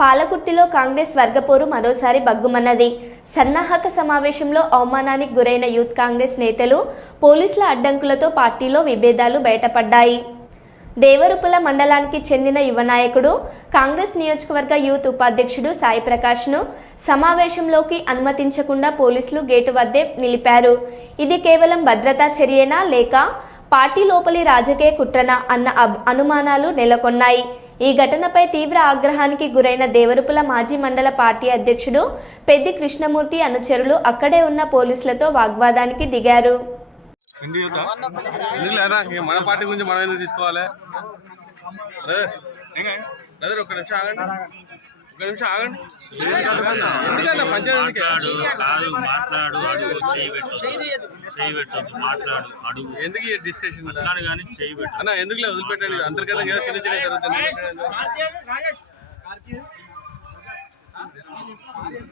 పాలకుర్తిలో కాంగ్రెస్ వర్గపోరు మరోసారి బగ్గుమన్నది. సన్నాహక సమావేశంలో అవమానానికి గురైన యూత్ కాంగ్రెస్ నేతలు పోలీసుల అడ్డంకులతో పార్టీలో విభేదాలు బయటపడ్డాయి. దేవరుపుల మండలానికి చెందిన యువ నాయకుడు కాంగ్రెస్ నియోజకవర్గ యూత్ ఉపాధ్యక్షుడు సాయి ప్రకాష్ను సమావేశంలోకి అనుమతించకుండా పోలీసులు గేటు వద్దే నిలిపారు. ఇది కేవలం భద్రతా చర్యేనా లేక పార్టీ లోపలి రాజకీయ కుట్రనా అన్న అబ్- అనుమానాలు నెలకొన్నాయి. ఈ ఘటనపై తీవ్ర ఆగ్రహానికి గురైన దేవరుపుల మాజీ మండల పార్టీ అధ్యక్షుడు పెద్ది కృష్ణమూర్తి అనుచరులు అక్కడే ఉన్న పోలీసులతో వాగ్వాదానికి దిగారు. మన పార్టీ గురించి మనం ఎందుకు తీసుకోవాలి? ఒక్క నిమిషం ఆగండి. ఎందుకన్నా పంచాయతీకి? మాట్లాడు కాదు మాట్లాడు అడుగు చేయి పెట్టు చేయి పెట్టొద్దు మాట్లాడు అడుగు. ఎందుకు ఈ డిస్కషన్ మాట్లాడు కానీ చేయి పెట్టు అన్న ఎందుకులే వదిలిపెట్టండి అంతర్గతంగా చిన్న చిన్న జరుగుతుంది.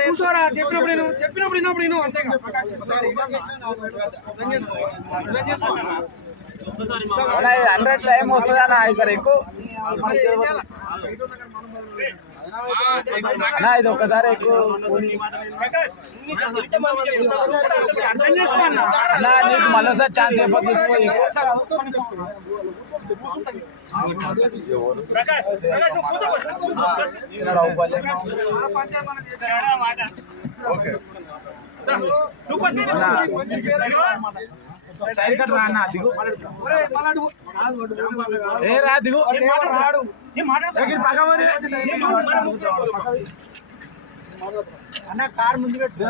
కూర్చోరా చెప్పినప్పుడు నేను చెప్పినప్పుడు విన్నప్పుడు నేను అంతేగా. హండ్రెడ్ టైం వస్తుంది సార్ ఎక్కువ. అన్నా ఇది ఒక్కసారి ఎక్కువ అన్న నీకు మళ్ళీసారి ఛాన్స్ ఎప్పుడు తీసుకో సైడ్ కట్ రా అన్న దిగు ఏ రా దిగు. పక్క మరి అన్న కార్ ముందు పెట్టు.